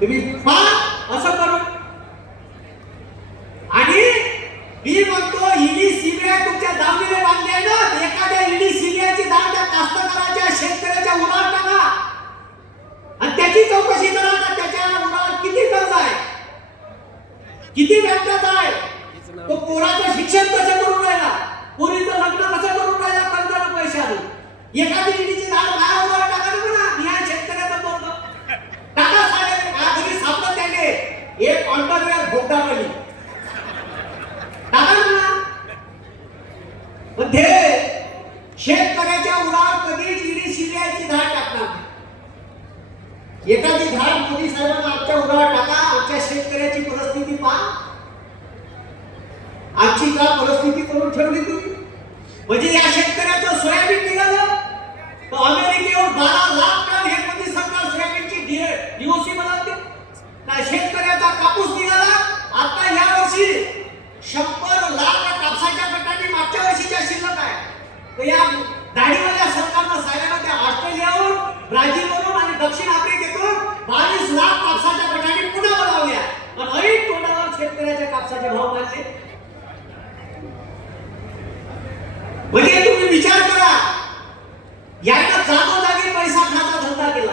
तुम्ही पहा असं करून आणि मी म्हणतो ईडी सीबीआय तुमच्या दावणीला बांधली आहे ना एखाद्या ईडी सीबीआयची धाव त्या कास्तकाराच्या शेतकऱ्याच्या उन्हाळ टाका आणि त्याची चौकशी करा ना त्याच्या उन्हाळ किती कर्ज आहे? किती व्याजाचा आहे? तो पोराचं शिक्षण कसं करून राहिला? पोरीचं लग्न कसं करून राहिला कर्जाला पैसे आले एखादी ईडीची धाव माझ्या उन्हाळ टाका ना म्हणा मी आहे शेतकऱ्याचा पोरग टाका साडे माझ्या घरी सापडत त्याने एक कॉन्ट्रॅक्टर भोगदावली पण ते शेतकऱ्याच्या उरावर कधीच ईडी सीबीआयची धाड टाकणार एखादी धाड मोदी साहेबांना आमच्या उरावर टाका आमच्या शेतकऱ्याची परिस्थिती पहा आजची का परिस्थिती करून ठेवली तुम्ही म्हणजे या शेतकऱ्याचं सोयाबीन निघालं तर अमेरिकेवर बारा लाख टन हे मोदी सरकार सोयाबीनची डीओसी बनवते काय शेतकऱ्याचा कापूस निघाला आता या वर्षी शंभर लाख कापसाच्या गटांनी मागच्या वर्षीच्या शिल्लक आहे तर या दाढीवाल्या सरकारनं सांगितलं त्या ऑस्ट्रेलियाहून ब्राझीलवरून आणि दक्षिण आफ्रिकेतून बावीस लाख कापसाच्या गटांनी पुन्हा बनवल्या आणि ऐन तोंडावर शेतकऱ्याच्या कापसाचे भाव मानले. म्हणजे तुम्ही विचार करा. यांना जागोजागी पैसा खाचा धंदा केला.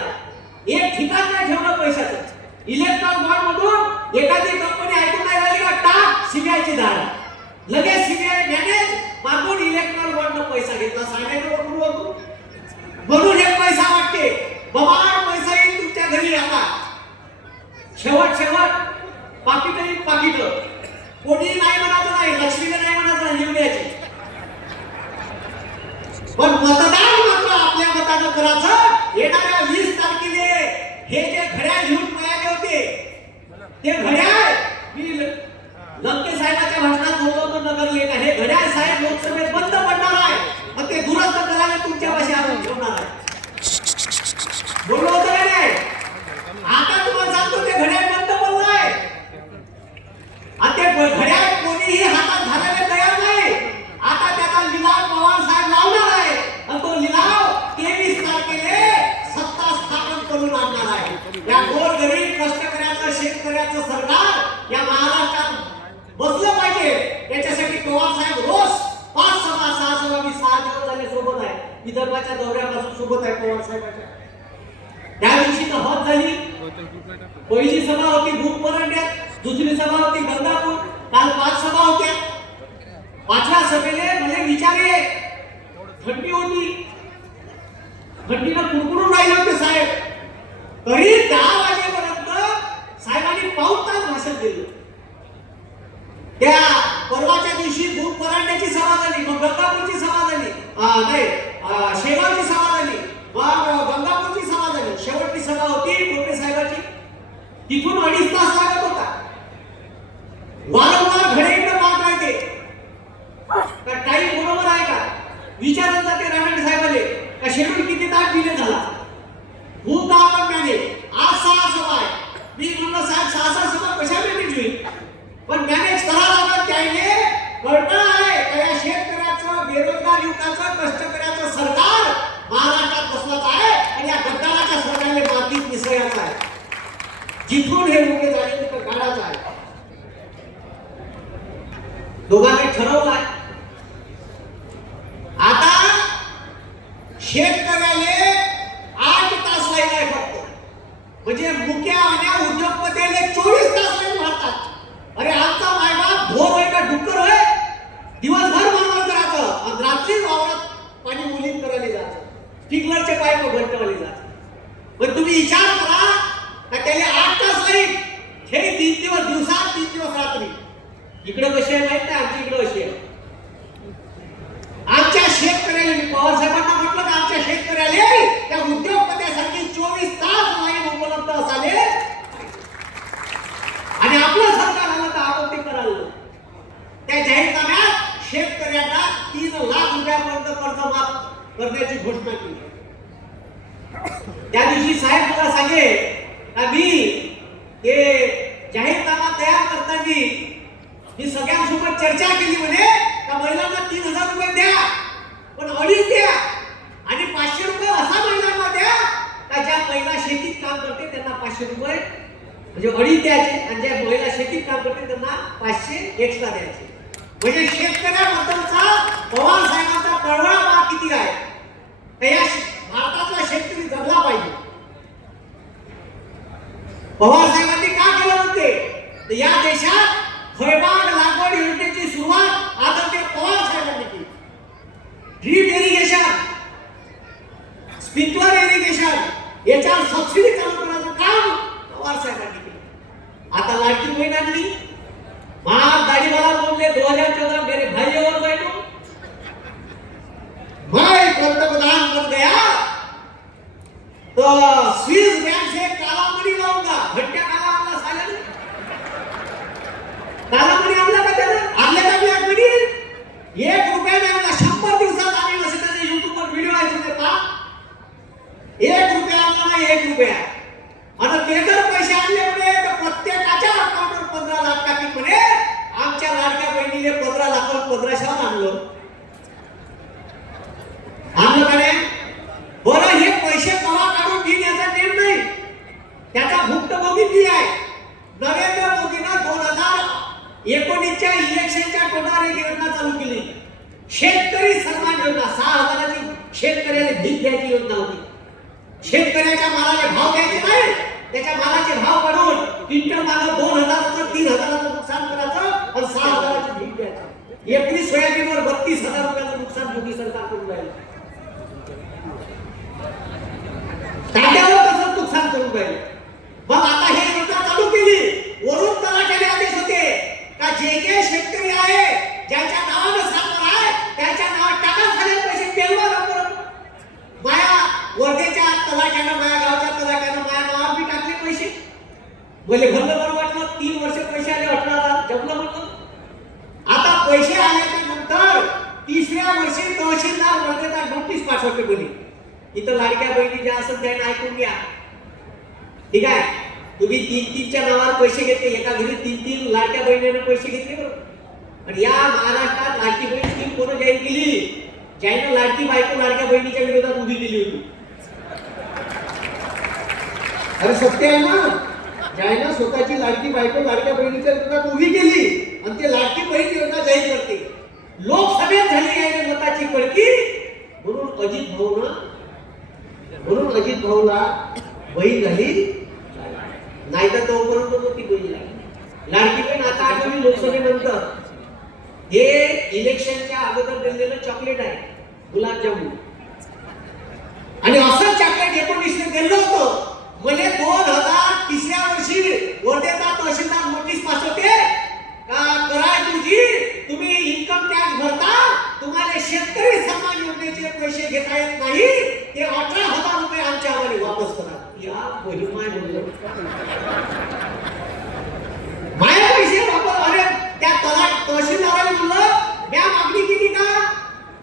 एक ठिकाण नाही ठेवलं पैशाचं. इलेक्ट्रॉन बॉन्ड मधून एखादी कंपनी ऐकून नाही झाली का? टाक सीबीआयची धाड लगेच सीबीआय मॅनेज मागून इलेक्ट्रॉन बॉन्ड पैसा घेतला. सांगायचं बघू बघू म्हणून हे पैसा वाटते. बबाड पैसा येईल तुमच्या घरी आता. शेवट शेवट पाकिट येईल पाकिट. कोणी नाही म्हणायचं नाही. लक्ष्मीने नाही म्हणायचं नाही. लिहण्याची पण मतदान मात्र आपल्या मतानं करायचं. येणाऱ्या वीस तारखेने हे जे घड्याळ घेऊन मिळाले होते ते घड्याळ मी लंके साहेबाच्या भाषणात बोललो होतो नगर लेख हे घड्याळ साहेब लोकसभेत बंद पडणार आहे. मग ते दुरुस्त करायला तुमच्या पाशी आणून ठेवणार आहे. बोललो होतो का नाही आता तुम्हाला सांगतो ते घड्याळ बंद पडलंय आणि ते ब- घड्याळ कोणीही हातात धरायला तयार नाही आता त्याचा लिलाव पवार साहेब लावणार आहे आणि तो लिलाव तेवीस तारखेले सत्ता स्थापन करून आणणार आहे या गोरगरीब कष्टकऱ्याचं शेतकऱ्याचं सरकार या महाराष्ट्रात बसलं पाहिजे याच्यासाठी पवार साहेब रोज पाच सभा सहा सभा मी सहा दिवस झाले सोबत आहे विदर्भाच्या दौऱ्यापासून सोबत आहे पवार साहेबांच्या. त्या दिवशी तर झाली. पहिली सभा होती भूक परंड्यात दुसरी सभा होती गंगापूर काल पाच सभा होत्या. पाचव्या सभेने मला विचारले थंडी होती. थंडीनं कुरकुरून राहिले होते साहेब. तरी दहा वाजेपर्यंत साहेबांनी पाऊस तास भाषण केलं. त्या परवाच्या दिवशी भूक परांड्याची सभा झाली मग गंगापूरची सभा झाली. नाही. शेगावची सभा झाली. मग गंगापूरची सभा झाली. शेवटची सभा होती टोपे साहेबाची. तिथून अडीच तास लागत होता वारंवार घडेकडे पाहत राहते का टाईम बरोबर आहे का विचारत जाते रानडे साहेबाले का शेड्यूल किती तास डिले झाला भूक आपण मॅनेज आज सहा सभा आहे मी म्हणलं साहेब सहा सहा सभा कशा मॅनेज होईल पण मॅनेज करा लागत त्याने कळतं आहे का या शेतकऱ्याचं बेरोजगार कष्ट कष्टकऱ्याचं सरकार महाराष्ट्रात बसलंच आहे आणि या गद्दाराच्या सरकारने मातीत मिसळायचं आहे. जिथून हे मुके झाले तिथं काढायचं आहे. दोघांनी ठरवलं आहे. आता शेतकऱ्याले आठ तास लाईन आहे फक्त. म्हणजे मुक्या आणि उद्योगपतीने चोवीस तास लाईन मारतात. अरे आमचा मायबाप भोर होय का डुक्कर होय. दिवस मारमार करायचं आणि रात्रीच वावरात पाणी मुलीत करायला जायचं पाय पाईप घंटवाले पण तुम्ही विचार करा का त्याने आठ तास लाईन हे तीन दिवस दिवसात तीन दिवस रात्री. इकडे कसे आहे माहीत नाही आमच्या इकडे कशी आहे. आमच्या शेतकऱ्याला मी पवार साहेबांना म्हटलं का आमच्या शेतकऱ्याला त्या उद्योगपत्यासाठी चोवीस तास लाईन उपलब्ध असाले आणि आपलं सरकार आलं तर आपण ते करायला त्या जाहीरनाम्यात शेतकऱ्यांना तीन लाख रुपयापर्यंत कर्ज माफ करण्याची घोषणा केली. त्या दिवशी साहेब मला सांगे का मी हे जाहीरनामा तयार करताना मी सगळ्यांसोबत चर्चा केली म्हणे का महिलांना तीन हजार रुपये द्या पण अडीच द्या आणि पाचशे रुपये असा महिलांना द्या का ज्या महिला शेतीत काम करते त्यांना पाचशे रुपये. म्हणजे अडीच द्यायचे आणि ज्या महिला शेतीत काम करते त्यांना पाचशे एक्स्ट्रा द्यायचे. म्हणजे शेतकऱ्याबद्दलचा पवार साहेबांचा कळवळा किती आहे? या भारतातला शेतकरी जगला पाहिजे. पवार साहेबांनी का केलं होते या देशात फळबाग लागवड योजनेची सुरुवात आदरणीय पवार साहेबांनी केली ड्रीप इरिगेशन स्प्रिंकलर इरिगेशन याच्यावर सबसिडी चालू करण्याचं काम पवार साहेबांनी केलं आता लाडकी बहीण आणली महाग गाड़ी वाला बोले 2014 मेरे भाई और बहनों मैं पंतप्रधान बन गया तो स्विस बँक से काला लावून लाऊंगा भट्ट्या काला आणला साल्याने काला आणला का त्यानं? आणल्या का ब्लॅक मनी एक रुपया नाही आणला शंभर दिवसात आले नसे त्याचे युट्यूब वर व्हिडिओ आहे तुम्ही पहा एक रुपया आणला नाही एक रुपया आणि ते जर पैसे आणले म्हणे तर प्रत्येकाच्या अकाउंटवर पंधरा लाख टाकी म्हणे आमच्या लाडक्या बहिणीने पंधरा लाखावर पंधराशेवर आणलं आणलं का नाही बरं हे पैसे कवा काढून घेईन याचा नेम नाही त्याचा भुक्तभोगी ती आहे नरेंद्र मोदीनं दोन हजार एकोणीसच्या इलेक्शनच्या तोंडावर एक योजना चालू केली शेतकरी सन्मान योजना सहा हजाराची शेतकऱ्याला भीक द्यायची योजना होती. शेतकऱ्याच्या मालाचे भाव द्यायचे नाही त्याच्या मालाचे भाव वाढवून क्विंटल माल दोन हजाराचं तीन हजाराचं नुकसान करायचं आणि सहा हजाराची भीक द्यायचं एकवीस सोयाबीनवर बत्तीस हजार रुपयाचं नुकसान मोदी सरकार करून राहिलं कांद्यावर कसं नुकसान करून राहिलं मग आता हे योजना चालू केली वरून तलाट्याने आदेश होते का जे जे शेतकरी आहे ज्याच्या नावानं साखर आहे त्याच्या नावात टाका झाले पैसे पेलवा नंबर माया वर्धेच्या तलाट्यानं माया गावच्या तलाट्यानं माया नावावर बी टाकले पैसे बोले भरलं बरं वाटलं तीन वर्ष पैसे आले अठरा म्हणलं आता पैसे आल्याच्यानंतर तिसऱ्या वर्षी तहसीलदार वर्धेचा नोटीस पाठवते बोली इथं लाडक्या बहिणी ज्या असत त्यांना ऐकून घ्या. ठीक आहे? तुम्ही तीन तीनच्या नावावर पैसे घेतले एका घरी तीन तीन लाडक्या बहिणीने पैसे घेतले बरोबर आणि या महाराष्ट्रात लाडकी बहीण स्कीम कोण जाहीर केली? ज्यानं लाडकी बायको लाडक्या बहिणीच्या विरोधात उभी केली होती. अरे सत्य आहे ना? ज्यानं स्वतःची लाडकी बायको लाडक्या बहिणीच्या विरोधात उभी केली आणि ते लाडकी बहीण योजना जाहीर करते. लोकसभेत झाली आहे मताची पडकी. म्हणून अजित भाऊना म्हणून अजित भाऊला बहीण झाली. नाही तर तोपर्यंत नव्हती बहीण लागली लाडकी बहीण आता आठवली लोकसभेनंतर. हे इलेक्शनच्या अगोदर दिलेलं चॉकलेट आहे गुलाबजामुन. आणि असं चॉकलेट एकोणीसने दिलं होतं म्हणजे दोन हजार तिसऱ्या वर्षी वर्धेचा तहसीलदार नोटीस पास होते कराय तुझी तुम्ही इन्कम टॅक्स भरता तुम्हाला शेतकरी सन्मान योजनेचे पैसे घेता येत नाही ते अठरा हजार रुपये आमच्या आम्हाला वापस करा या महिमाय म्हणलं माया पैसे वापर अरे त्या तलाट तहसीलदाराने म्हणलं म्या मागणी केली का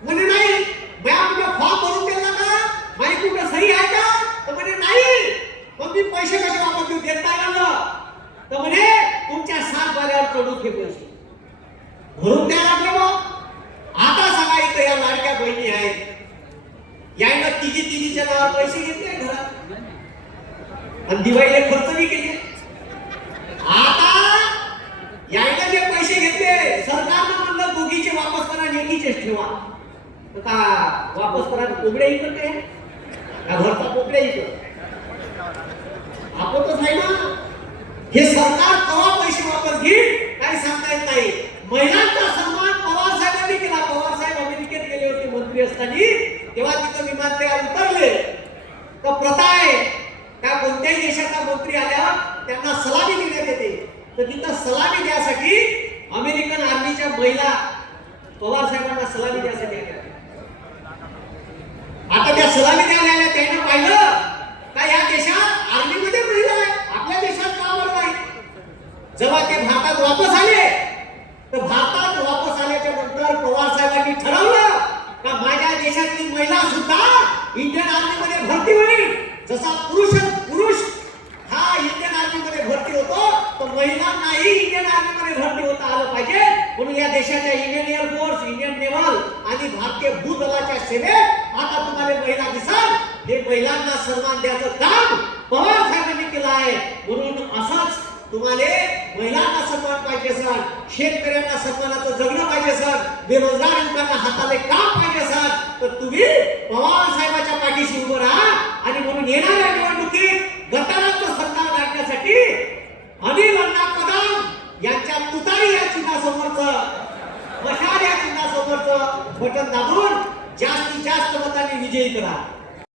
म्हणे नाही म्या कुठं फॉर्म भरून दिला का माही कुठं सही आहे का तर म्हणे नाही मग मी पैसे कसे वापस देऊ देत नाही म्हणलं तर म्हणे तुमच्या सात बाऱ्यावर चढून हे पैसे भरून द्या लागले मग आता सांगा इथं या लाडक्या बहिणी आहेत यायनं तिघी तिघीच्या नावावर पैसे घेतले घरात पहिले खर्च बी केले. आता यायला जे पैसे घेतले सरकारनं म्हणलं दोघीचे वापस करा नेकीचेच ठेवा. तर का वापस करा कोबड्या इकडे आहे का घरचा कोबड्या इकडे आपतच आहे ना. हे सरकार कवा पैसे वापस घेईल काही सांगता येत नाही. महिलांचा सन्मान पवार साहेबांनी केला. पवार साहेब अमेरिकेत गेले होते मंत्री असताना. तेव्हा तिथं विमान विमानतळावर उतरले. तर प्रथा आहे मंत्री आल्या त्यांना सलामी देण्यात येते. तर तिथं सलामी द्यासाठी अमेरिकन आर्मीच्या महिला पवार साहेबांना सलामी द्यासाठी आल्या. आता त्या सलामी द्यायला आल्या त्यांना पाहिलं का या देशात आर्मीमध्ये महिला आहे आपल्या देशात का बरं नाही? जेव्हा ते भारतात वापस आले तर भारतात वापस आल्याच्यानंतर पवार साहेबांनी ठरवलं का माझ्या देशातली महिला सुद्धा इंडियन आर्मीमध्ये भरती होईल. जसा पुरुष महिलांनाही इंडियन आर्मीमध्ये भरती होता आलं पाहिजे. म्हणून या देशाच्या इंडियन एअरफोर्स इंडियन नेव्हल आणि भारतीय भूदलाच्या सेवेत आता तुम्हाला महिला दिसाल. हे महिलांना सन्मान द्यायचं काम पवार साहेबांनी केलं आहे. म्हणून असंच तुम्हाला महिलांना सन्मान पाहिजे सर शेतकऱ्यांना सन्मानाचं जगणं पाहिजे सर बेरोजगार युवकांना हाताले काम पाहिजे सर. तर तुम्ही पवार